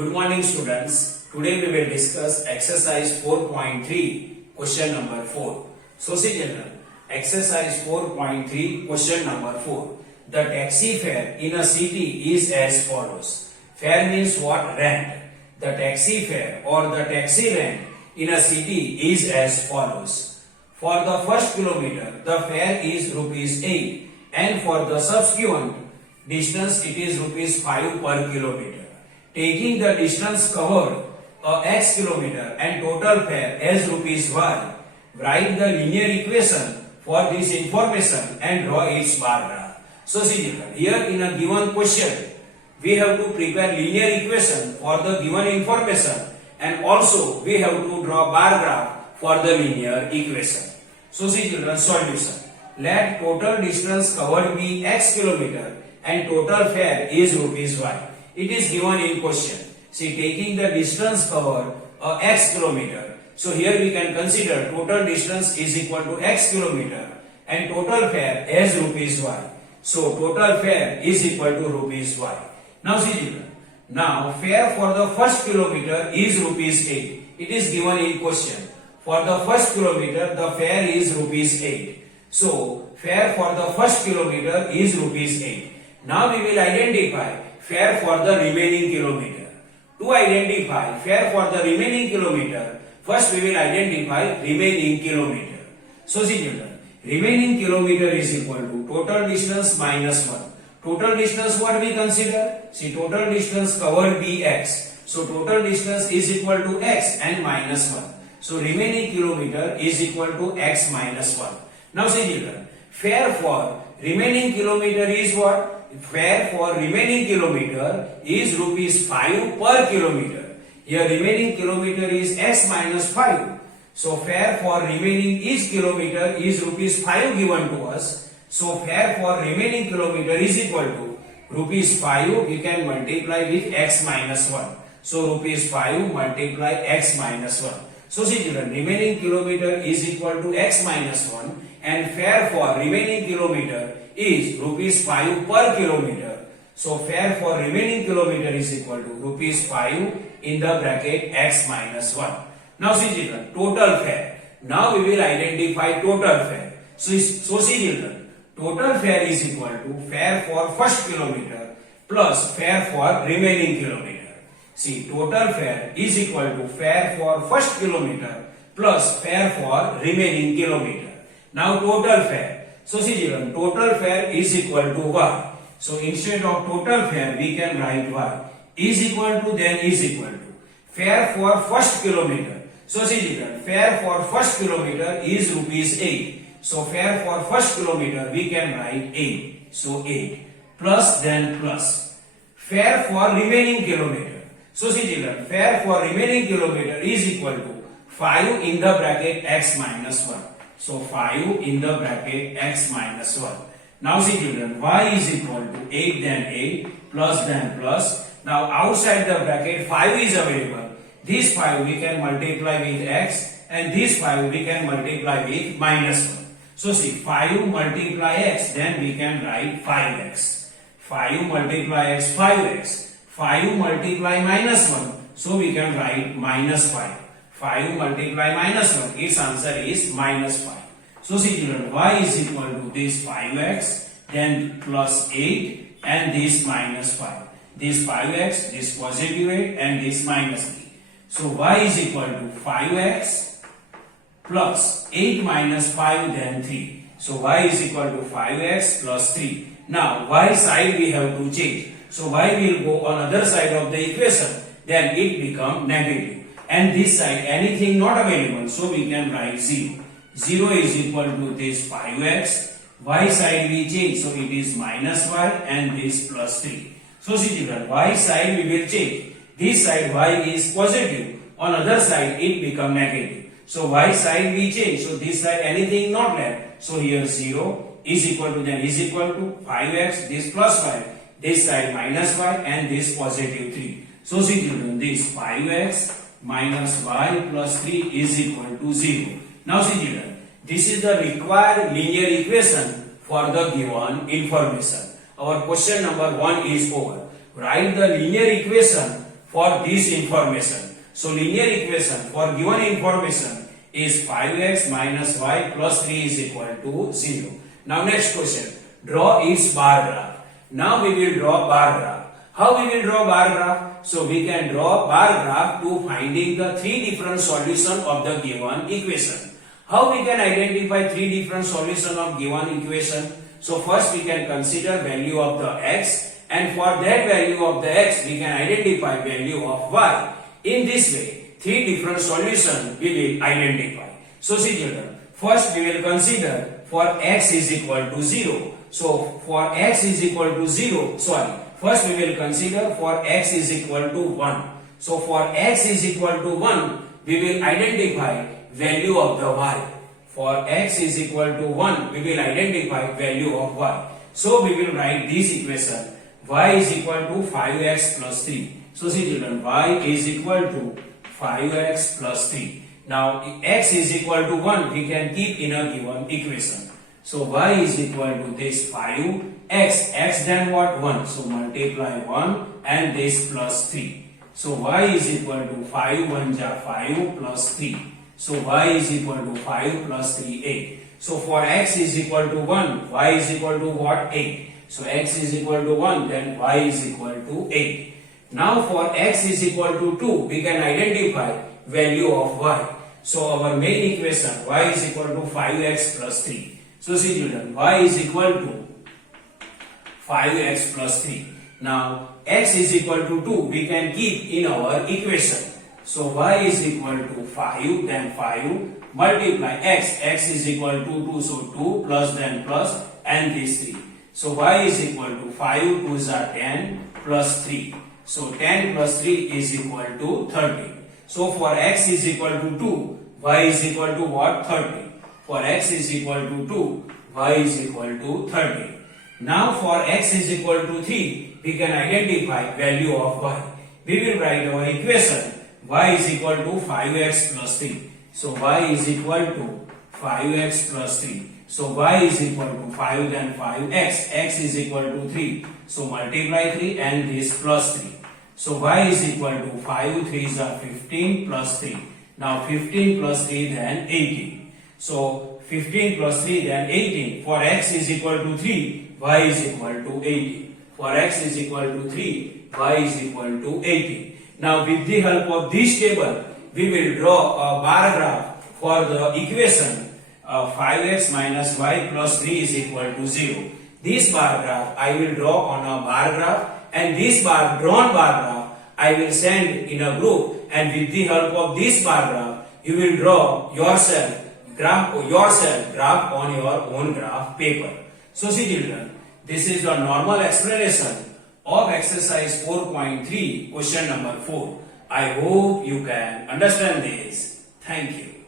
Good morning students. Today we will discuss exercise 4.3 question number 4. So see children, exercise 4.3 question number 4. The taxi fare in a city is as follows. Fare means what? Rent. The taxi fare or the taxi rent in a city is as follows. For the first kilometer the fare is rupees 8 and for the subsequent distance it is rupees 5 per kilometer. Taking the distance covered a x kilometer and total fare as rupees y, write the linear equation for this information and draw its bar graph. So see here in a given question we have to prepare linear equation for the given information and also we have to draw bar graph for the linear equation. So see children, solution. Let total distance covered be x kilometer and total fare is rupees y. It is given in question. See, taking the distance covered x kilometer. So here we can consider total distance is equal to x kilometer and total fare as rupees y. So total fare is equal to rupees y. Now see children. Now fare for the first kilometer is rupees 8. It is given in question. For the first kilometer the fare is rupees 8. So fare for the first kilometer is rupees 8. Now we will identify fare for the remaining kilometer. To identify fare for the remaining kilometer, first we will identify remaining kilometer. So see children, remaining kilometer is equal to total distance minus 1. Total distance what we consider? See, total distance covered bx. So total distance is equal to x and minus 1. So remaining kilometer is equal to x minus 1. Now see children, fare for remaining kilometer is what? Fare for remaining kilometer is rupees 5 per kilometer. Here remaining kilometer is x minus 5. So fare for remaining each kilometer is rupees 5 given to us. So fare for remaining kilometer is equal to rupees 5 we can multiply with x minus 1. So rupees 5 multiply x minus 1. So see children, remaining kilometer is equal to x minus 1 and fare for remaining kilometer is rupees 5 per kilometer. So fare for remaining kilometer is equal to rupees 5 in the bracket x minus 1. Now see children, total fare. Now we will identify total fare. So see children, total fare is equal to fare for first kilometer plus fare for remaining kilometer. See, total fare is equal to fare for first kilometer plus fare for remaining kilometer. Now total fare. So see children, total fare is equal to y. So instead of total fare we can write y is equal to then is equal to fare for first kilometer. So see children, fare for first kilometer is rupees 8. So fare for first kilometer we can write 8. So 8 plus then plus fare for remaining kilometer. So see children, fare for remaining kilometer is equal to 5 in the bracket x minus 1. So 5 in the bracket x minus 1. Now see children, y is equal to 8 then 8 plus then plus. Now outside the bracket 5 is available. This 5 we can multiply with x and this 5 we can multiply with minus 1. So see 5 multiply x, then we can write 5x. 5 multiply x, 5x. 5 multiply minus 1, so we can write minus 5. 5 multiply minus 1, its answer is minus 5. So see children, y is equal to this 5x, then plus 8 and this minus 5. This 5x, this positive 8 and this minus 3. So y is equal to 5x plus 8 minus 5 then 3. So y is equal to 5x plus 3. Now y side we have to change. So y will go on other side of the equation, then it become negative. And this side anything not available, so we can write 0. 0 is equal to this 5x. Y side we change, so it is minus y and this plus 3. So see children, y side we will change. This side y is positive, on other side it become negative. So y side we change, so this side anything not left. So here 0 is equal to then is equal to 5x, this plus 5. This side minus y and this positive 3. So see children, this 5x minus y plus 3 is equal to 0. Now see children, this is the required linear equation for the given information. Our question number 1 is over. Write the linear equation for this information. So linear equation for given information is 5x minus y plus 3 is equal to 0. Now next question, draw its bar graph. Now we will draw bar graph. How we will draw bar graph? So we can draw bar graph to finding the three different solutions of the given equation. How we can identify three different solutions of given equation? So first we can consider value of the x, and for that value of the x we can identify value of y. In this way, three different solutions we will identify. So see children, first we will consider for x is equal to 0. So for x is equal to 0, first we will consider for x is equal to 1. So for x is equal to 1, we will identify value of the y. For x is equal to 1, we will identify value of y. So we will write this equation, y is equal to 5x plus 3. So see children, y is equal to 5x plus 3. Now x is equal to 1, we can keep in a given equation. So y is equal to this 5x, x then what? 1. So multiply 1 and this plus 3. So y is equal to 5 1 ja 5 plus 3. So y is equal to 5 plus 3 8. So for x is equal to 1, y is equal to what? 8. So x is equal to 1, then y is equal to 8. Now for x is equal to 2, we can identify value of y. So our main equation, y is equal to 5x plus 3. So see children, y is equal to 5x plus 3. Now x is equal to 2, we can keep in our equation. So y is equal to 5, then 5 multiply x is equal to 2, so 2 plus then plus and this 3. So y is equal to 5 2s are 10 plus 3. So 10 plus 3 is equal to 30. So for x is equal to 2, y is equal to what? 30. For x is equal to 2, y is equal to 30. Now for x is equal to 3, we can identify value of y. We will write our equation, y is equal to 5x plus 3. So y is equal to 5x plus 3. So y is equal to 5 then 5x, x is equal to 3. So multiply 3 and this plus 3. So y is equal to 5 3s are 15 plus 3. Now 15 plus 3 then 18. So 15 plus 3 then 18. For x is equal to 3, y is equal to 18. For x is equal to 3, y is equal to 18. Now with the help of this table, we will draw a bar graph for the equation 5x minus y plus 3 is equal to 0. This bar graph I will draw on a bar graph, and this drawn bar graph I will send in a group, and with the help of this bar graph you will draw yourself graph on your own graph paper. So see children, this is the normal explanation of exercise 4.3 question number 4. I hope you can understand this. Thank you.